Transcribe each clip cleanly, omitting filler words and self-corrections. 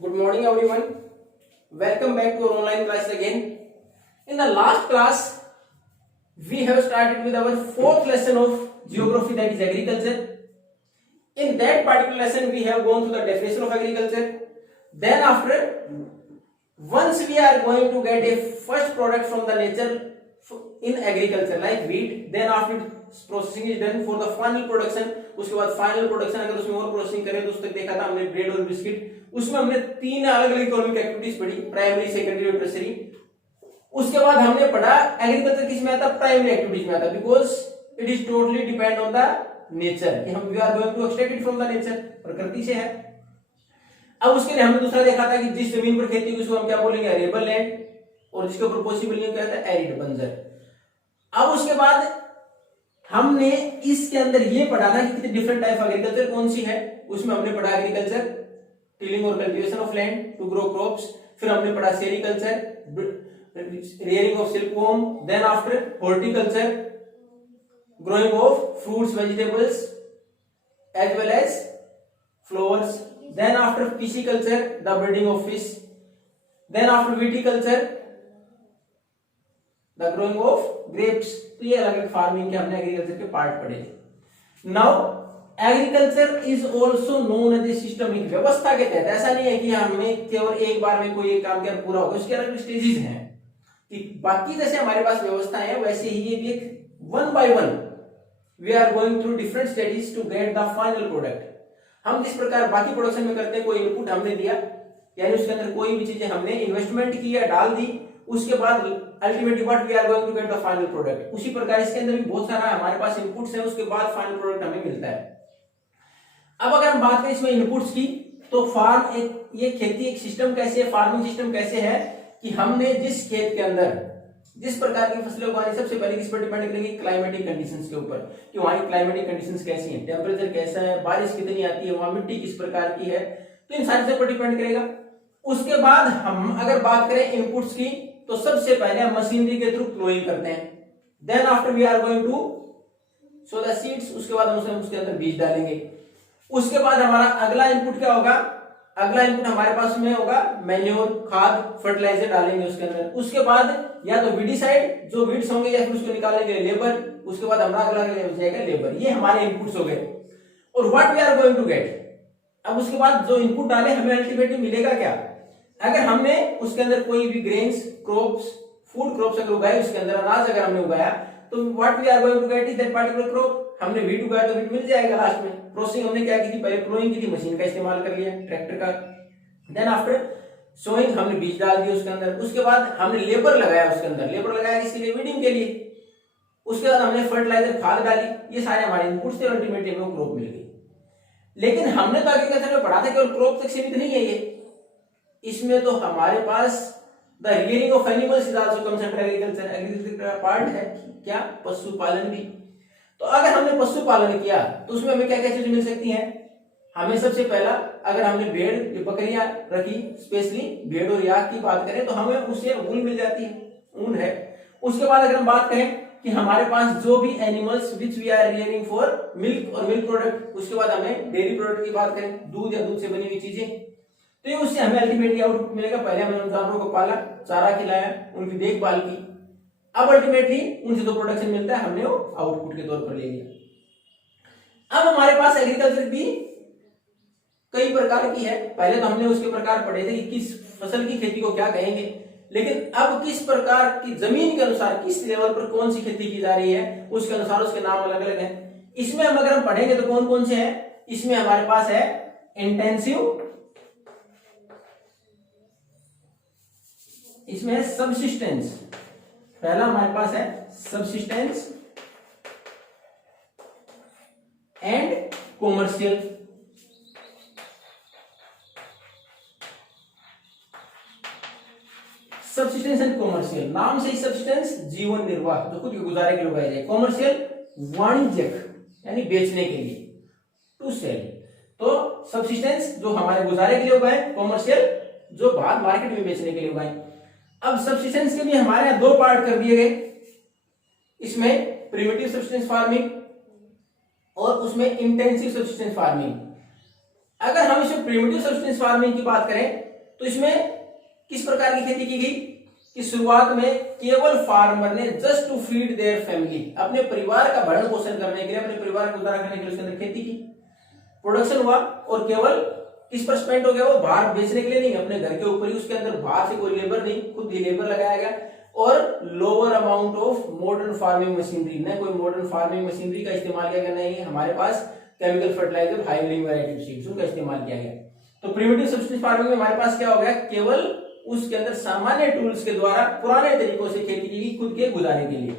Good morning, everyone. Welcome back to our online class again. In the last class, we have started with our fourth lesson of geography, that is agriculture. In that particular lesson, we have gone through the definition of agriculture. Then, after, once we are going to get a first product from the nature in agriculture, like wheat, then after processing is done for the final production. उसके बाद final production अगर उसमें और processing करें तो उस तक देखा था हमने ब्रेड और बिस्किट. उसमें हमने तीन अलग अलग इकोनॉमिक एक्टिविटीज पढ़ी, प्राइमरी, सेकेंडरी और टर्शियरी. उसके बाद हमने पढ़ा एग्रीकल्चर किस में आता है, प्राइमरी एक्टिविटीज में आता है, because it is totally depend on the nature, कि हम we are going to extract it from the nature, प्रकृति से है. अब उसके लिए हमने दूसरा देखा था कि जिस जमीन पर खेती उसको हम क्या बोलेंगे, अरेबल लैंड, और जिसके ऊपर पॉसिबल नहीं क्या होता है, एरिड, बंजर. अब उसके बाद हमने इसके अंदर ये पढ़ा था कि कितने डिफरेंट टाइप ऑफ एग्रीकल्चर कौन सी है. उसमें हमने पढ़ा एग्रीकल्चर, टिलिंग और cultivation of land to grow crops. फिर हमने पढ़ा sericulture, rearing of silkworm. Then after horticulture, growing of fruits, vegetables as well as flowers. Then after pisciculture, the breeding of fish. Then after viticulture, the growing of grapes. तो ये अलग अलग farming के हमने agriculture के part पढ़े थे. Now agriculture is also known as a systemic, व्यवस्था के तहत. ऐसा नहीं है कि हमें केवल एक बार में कोई एक काम किया पूरा होगा, उसके अलग स्टेजेस हैं. कि बाकी जैसे हमारे पास व्यवस्था है वैसे ही ये भी एक one by one we are going through different stages to get the final product. हम जिस प्रकार बाकी प्रोडक्शन में करते हैं, कोई इनपुट हमने दिया, यानी उसके अंदर कोई भी चीजें हमने इन्वेस्टमेंट की या डाल दी, उसके बाद ultimately what we are going to get the final product. उसी प्रकार इसके अंदर भी बहुत सारा हमारे पास इनपुट्स हैं, उसके बाद फाइनल प्रोडक्ट हमें मिलता है. अब अगर हम बात करें इसमें इनपुट्स की, तो फार्म एक, ये खेती एक सिस्टम कैसे है, फार्मिंग सिस्टम कैसे है कि हमने जिस खेत के अंदर जिस प्रकार की फसलें उगानी, सबसे पहले किस पर डिपेंड करेंगे, क्लाइमेटिक कंडीशंस के ऊपर, कि वहां की क्लाइमेटिक कंडीशंस कैसी हैं, टेम्परेचर कैसा है, बारिश कितनी आती है, वहां मिट्टी किस प्रकार की है, तो इन सारी चीजों पर डिपेंड करेगा. उसके बाद हम अगर बात करें इनपुट्स की, तो सबसे पहले हम मशीनरी के थ्रू प्लोइंग करते हैं. Then after we are going to sow the seeds, उसके बाद हम उसके अंदर बीज डालेंगे. उसके बाद हमारा अगला इनपुट क्या होगा, अगला इनपुट हमारे पास में होगा मैन्योर, खाद, फर्टिलाइजर डालेंगे उसके अंदर. उसके बाद या तो वीडिसाइड जो वीड्स होंगे, या फिर उसको निकालने के लिए लेबर. उसके बाद हमारा अगला जाएगा लेबर. ये हमारे इनपुट्स हो गए. और what we are going to get, अब उसके बाद जो इनपुट डाले हमें अल्टीमेटली मिलेगा क्या. अगर हमने उसके अंदर कोई भी ग्रेन्स, क्रॉप्स, फूड क्रॉप्स अगर उगाए, उसके अंदर अनाज अगर हमने उगाया, तो what we are going to get is that particular crop. हमने वीट उगाया तो वीट मिल जाएगा लास्ट में. प्रोसेसिंग हमने क्या की थी, पहले प्लोइंग की थी, मशीन का इस्तेमाल कर लिया, ट्रैक्टर का. देन आफ्टर सोइंग हमने बीज डाल दिए उसके अंदर. उसके बाद हमने लेबर लगाया उसके अंदर, लेबर लगाया किसके लिए, वीडिंग के लिए. उसके बाद हमने फर्टिलाइजर, खाद डाली. ये सारे हमारे इनपुट्स थे, अल्टीमेटली हमें क्रॉप मिल गई. लेकिन हमने तो एग्रीकल्चर में पढ़ा था केवल क्रॉप तक सीमित नहीं है ये. इसमें तो हमारे पास the rearing of animals is also comes under agriculture. Agriculture का पार्ट है क्या, पशुपालन भी. तो अगर हमने पशुपालन किया तो उसमें हमें क्या क्या चीजें मिल सकती हैं. हमें सबसे पहला, अगर हमने भेड़ बकरियां रखी, स्पेशली भेड़ और याक की बात करें, तो हमें उससे ऊन मिल जाती है, ऊन है. उसके बाद अगर हम बात करें कि हमारे पास जो भी animals which we are rearing for milk और मिल्क प्रोडक्ट, उसके बाद हमें डेयरी प्रोडक्ट की बात करें, दूध या दूध से बनी हुई चीजें, तो ये उससे हमें अल्टीमेटली आउटपुट मिलेगा. पहले हमने उन जानवरों को पाला, चारा खिलाया, उनकी देखभाल की. अब अल्टीमेटली उनसे जो प्रोडक्शन मिलता है हमने वो आउटपुट के तौर पर ले लिया. अब हमारे पास एग्रीकल्चर भी कई प्रकार की है. पहले तो हमने उसके प्रकार पढ़े थे कि किस फसल की खेती को क्या कहेंगे, लेकिन अब किस प्रकार की जमीन के अनुसार, किस लेवल पर कौन सी खेती की जा रही है, उसके अनुसार उसके नाम अलग अलग हैं. इसमें हम अगर हम पढ़ेंगे तो कौन कौन से हैं, इसमें हमारे पास है इंटेंसिव, इसमें है सबसिस्टेंस. पहला हमारे पास है subsistence and commercial. Subsistence and commercial, नाम से ही सबसिस्टेंस जीवन निर्वाह, जो खुद के गुजारे के लिए उगाया जाए. कॉमर्शियल वाणिज्यिक, यानी बेचने के लिए, टू सेल. तो सबसिस्टेंस जो हमारे गुजारे के लिए उगाए, कॉमर्शियल जो बाहर मार्केट में बेचने के लिए उगाए. अब सब्सिस्टेंस के भी हमारे यहां दो पार्ट कर दिए गए. इसमें प्रिमिटिव सब्सिस्टेंस फार्मिंग और उसमें इंटेंसिव सब्सिस्टेंस फार्मिंग. अगर हम इसमें प्रिमिटिव सब्सिस्टेंस फार्मिंग की बात करें तो इसमें किस प्रकार की खेती की गई कि शुरुआत में केवल फार्मर ने just to feed their family, अपने परिवार का भरण पोषण करने के लिए, अपने परिवार को गुजारा करने के लिए उसके अंदर खेती की, प्रोडक्शन हुआ और केवल किस पर स्पेंड हो गया, वो बाहर बेचने के लिए नहीं, अपने घर के ऊपर ही, उसके अंदर बाहर से कोई लेबर नहीं, खुद ही लेबर लगाया गया। और lower amount of modern farming machinery, न कोई मॉडर्न फार्मिंग मशीनरी का इस्तेमाल किया गया, नहीं हमारे पास chemical fertiliser, high yielding variety seeds उनका इस्तेमाल किया गया। तो प्रिमिटिव सब्सिस्टेंस फार्मिंग में हमारे पास क्या हो गया, केवल उसके अंदर सामान्य टूल्स के द्वारा पुराने तरीकों से खेती की गई खुद के गुजारे के लिए।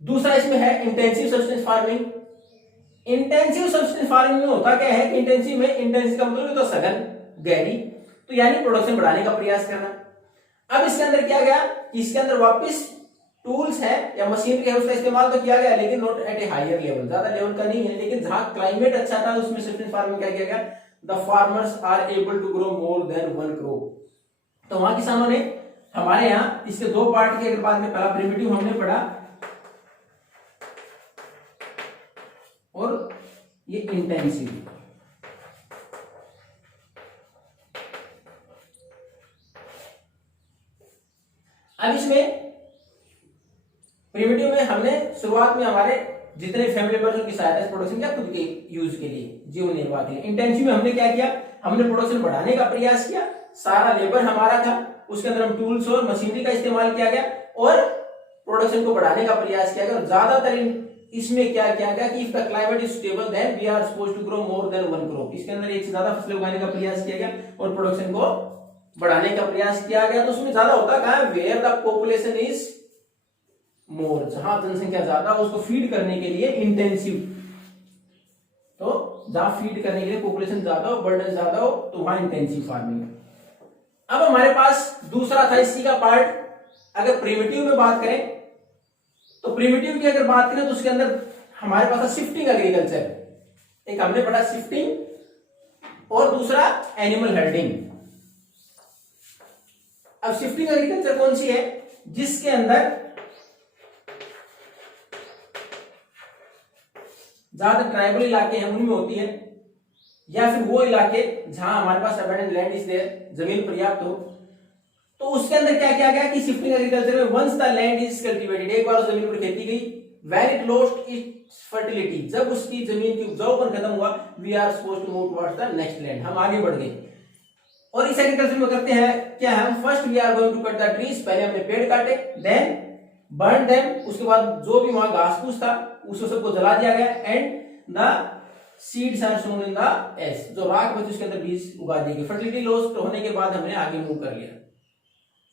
दूसरा इसमें है intensive subsistence farming. Intensive subsistence farming में होता क्या है कि इंटेंसिव में, इंटेंसिव का मतलब तो सघन, गहरी, तो यानी प्रोडक्शन बढ़ाने का प्रयास करना। अब इसके अंदर क्या गया, इसके अंदर वापस टूल्स है या मशीनरी है उसका इस्तेमाल तो किया गया, लेकिन not at a higher level, ज्यादा लेवल का नहीं है। लेकिन जहां क्लाइमेट अच्छा था उसमें सब्सिस्टेंस फार्मिंग क्या किया गया, the farmers are able to grow more than one crop. तो वहां किसानों ने, हमारे यहाँ इसके दो पार्ट के बाद में, पहला प्रिमिटिव हमने पढ़ा और ये इंटेंसिव। अब इसमें प्रिमिटिव में हमने शुरुआत में हमारे जितने फैमिली मेंबर्स की सहायता से प्रोडक्शन किया खुद के यूज के लिए, जीवन निर्वाह के लिए। इंटेंसिव में हमने क्या किया, हमने प्रोडक्शन बढ़ाने का प्रयास किया, सारा लेबर हमारा था, उसके अंदर हम टूल्स और मशीनरी का इस्तेमाल किया गया और प्रोडक्शन को बढ़ाने का प्रयास किया गया। और ज्यादातर इसमें क्या किया गया कि if the climate is stable then we are supposed to grow more than one crop. इसके अंदर एक से ज्यादा फसलें उगाने का प्रयास किया गया और प्रोडक्शन को बढ़ाने का प्रयास किया गया। तो उसमें ज्यादा होता कहां है, where the population is more, जहां जनसंख्या ज्यादा उसको फीड करने के लिए इंटेंसिव, तो जहां फीड करने के लिए पॉपुलेशन ज्यादा हो, बर्डन ज्यादा हो, तो वहां इंटेंसिव फार्मिंग है। अब हमारे पास दूसरा था इसी का पार्ट, अगर प्रिमिटिव में बात करें तो प्रिमिटिव की अगर बात करें तो उसके अंदर हमारे पास था शिफ्टिंग एग्रीकल्चर, एक हमने पढ़ा शिफ्टिंग और दूसरा एनिमल हर्डिंग। अब शिफ्टिंग एग्रीकल्चर कौन सी है, जिसके अंदर ज्यादा ट्राइबल इलाके हैं उनमें होती है, या फिर वो इलाके जहां हमारे पास अबंडेंट लैंड इज देयर, जमीन पर्याप्त हो। तो उसके अंदर क्या किया गया कि शिफ्टिंग एग्रीकल्चर में once the land is cultivated, एक बार उस जमीन पर खेती गई, when it lost its fertility, जब उसकी जमीन की उपजाऊपन खत्म हुआ, we are supposed to move towards the next land, हम आगे बढ़ गए। और इस एग्रीकल्चर में करते हैं क्या, हम first we are going to cut the trees, पहले हमने पेड़ काटे, देन बर्न देम, उसके बाद जो भी वहां घास फूस था उसको सबको जला दिया गया, and the seeds are sown in the ash, जो राख बची उसके अंदर बीज उगा दिए गए। फर्टिलिटी लॉस होने के बाद हमने आगे मूव कर लिया,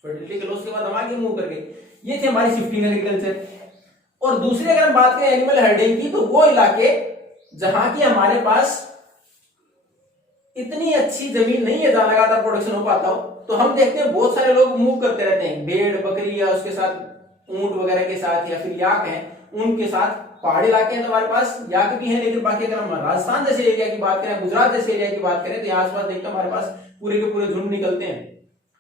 फर्टिलिटी के लॉस के बाद हम आगे मूव कर गए। ये थे हमारी शिफ्टिंग एग्रीकल्चर। और दूसरी अगर हम बात करें एनिमल हर्डिंग की, तो वो इलाके जहां की हमारे पास इतनी अच्छी जमीन नहीं है जहां लगातार प्रोडक्शन हो पाता हो, तो हम देखते हैं बहुत सारे लोग मूव करते रहते हैं, भेड़ बकरी या उसके साथ ऊंट वगैरह के साथ, या फिर याक है उनके साथ। पहाड़ी इलाके हैं तो हमारे पास याक भी है, लेकिन बाकी अगर हम राजस्थान जैसे एरिया की बात करें, गुजरात जैसे एरिया की बात करें, तो यहाँ आसपास देखते हैं हमारे पास पूरे के पूरे झुंड निकलते हैं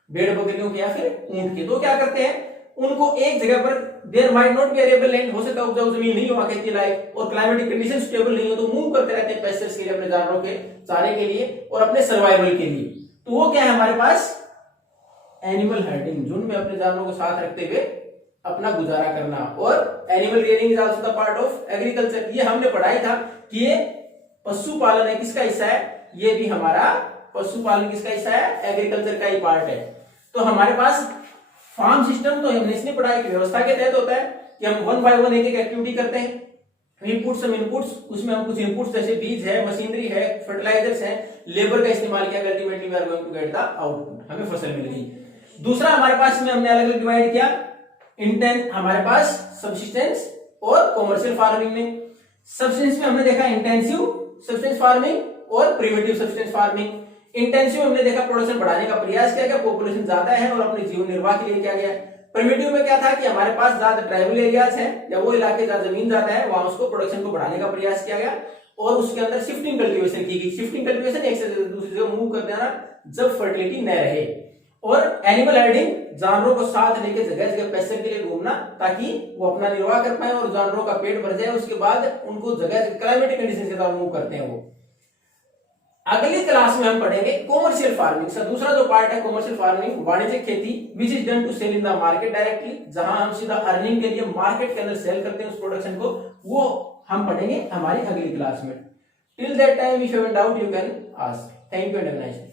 भेड़ बकरियों के या फिर ऊंट के। तो क्या करते हैं, उनको एक जगह पर, there might not be arable land, हो सकता है उपजाऊ जमीन नहीं हो खेती लायक, और क्लाइमेटिक कंडीशन स्टेबल नहीं हो, तो मूव करते रहते हैं पेस्चर्स के लिए, अपने जानवरों के चारे के लिए और अपने सर्वाइवल के लिए। तो वो क्या है हमारे पास, एनिमल हर्डिंग, झुंड में अपने जानवरों को साथ रखते हुए अपना गुजारा करना। और animal rearing is also the part of agriculture, ये हमने पढ़ाई था कि ये पशुपालन है, किसका हिस्सा है, ये भी हमारा पशुपालन किसका हिस्सा है, एग्रीकल्चर का ही पार्ट है। तो हमारे पास फार्म सिस्टम तो हमने इसने पढ़ाई की व्यवस्था के तहत होता है कि हम वन बाय वन एक एक एक्टिविटी करते हैं, इनपुट्स हम इनपुट्स, उसमें हम कुछ इनपुट्स जैसे बीज है, मशीनरी है, फर्टिलाइजर्स है, लेबर का इस्तेमाल किया, ultimately we are going to get the output, हमें फसल मिल गई। दूसरा हमारे पास में हमने अलग अलग डिवाइड किया, हमारे पास सब्सिस्टेंस और कॉमर्शियल फार्मिंग में। सब्सिस्टेंस में हमने देखा इंटेंसिव सब्सिस्टेंस फार्मिंग और प्रिमिटिव सब्सिस्टेंस फार्मिंग। इंटेंसिव हमने देखा प्रोडक्शन बढ़ाने का प्रयास किया गया, पॉपुलेशन ज्यादा है और अपने जीवन निर्वाह के लिए किया गया। प्रिमिटिव में क्या था कि हमारे पास ज्यादा ट्राइबल एरियाज हैं या वो इलाके जहां जमीन ज्यादा है, वहां उसको प्रोडक्शन को बढ़ाने का प्रयास किया गया और उसके अंदर शिफ्टिंग कल्टीवेशन की गई। शिफ्टिंग कल्टीवेशन एक से दूसरी जगह मूव कर देना जब फर्टिलिटी न रहे। और एनिमल हर्डिंग, जानवरों को साथ लेके जगह जगह पैसे के लिए घूमना ताकि वो अपना निर्वाह कर पाए और जानवरों का पेट भर जाए, उसके बाद उनको जगह क्लाइमेटिक कंडीशन के साथ मूव करते हैं वो। अगली क्लास में हम पढ़ेंगे कॉमर्शियल फार्मिंग। सर दूसरा जो पार्ट है कॉमर्शियल फार्मिंग, वाणिज्यिक खेती, which is done to sell in the market directly, जहां हम सीधा अर्निंग के लिए मार्केट के अंदर सेल करते हैं उस प्रोडक्शन को, वो हम पढ़ेंगे हमारी अगली क्लास में। Till that time if you have doubt you can ask. Thank you and have a nice day.